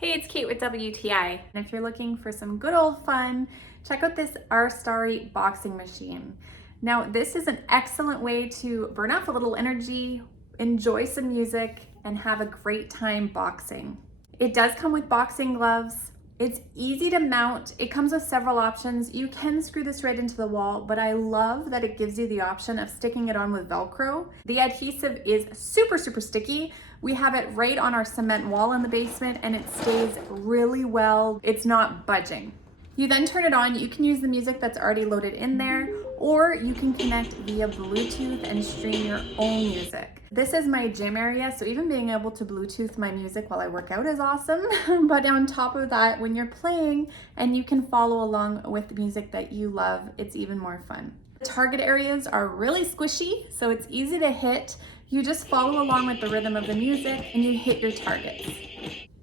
Hey, it's Kate with WTI. And if you're looking for some good old fun, check out this OurStarry boxing machine. Now, this is an excellent way to burn off a little energy, enjoy some music, and have a great time boxing. It does come with boxing gloves. It's easy to mount. It comes with several options. You can screw this right into the wall, but I love that it gives you the option of sticking it on with Velcro. The adhesive is super sticky. We have it right on our cement wall in the basement and it stays really well. It's not budging. You then turn it on. You can use the music that's already loaded in there, or you can connect via Bluetooth and stream your own music. This is my gym area, so even being able to Bluetooth my music while I work out is awesome. But on top of that, when you're playing and you can follow along with the music that you love, it's even more fun. The target areas are really squishy, so it's easy to hit. You just follow along with the rhythm of the music and you hit your targets.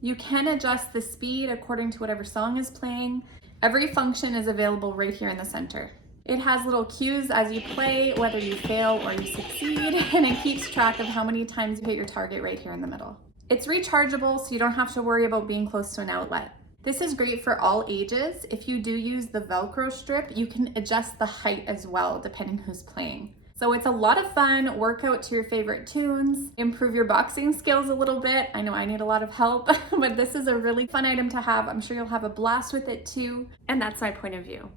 You can adjust the speed according to whatever song is playing. Every function is available right here in the center. It has little cues as you play, whether you fail or you succeed, and it keeps track of how many times you hit your target right here in the middle. It's rechargeable, so you don't have to worry about being close to an outlet. This is great for all ages. If you do use the Velcro strip, you can adjust the height as well, depending who's playing. So it's a lot of fun. Work out to your favorite tunes, improve your boxing skills a little bit. I know I need a lot of help, but this is a really fun item to have. I'm sure you'll have a blast with it too. And that's my point of view.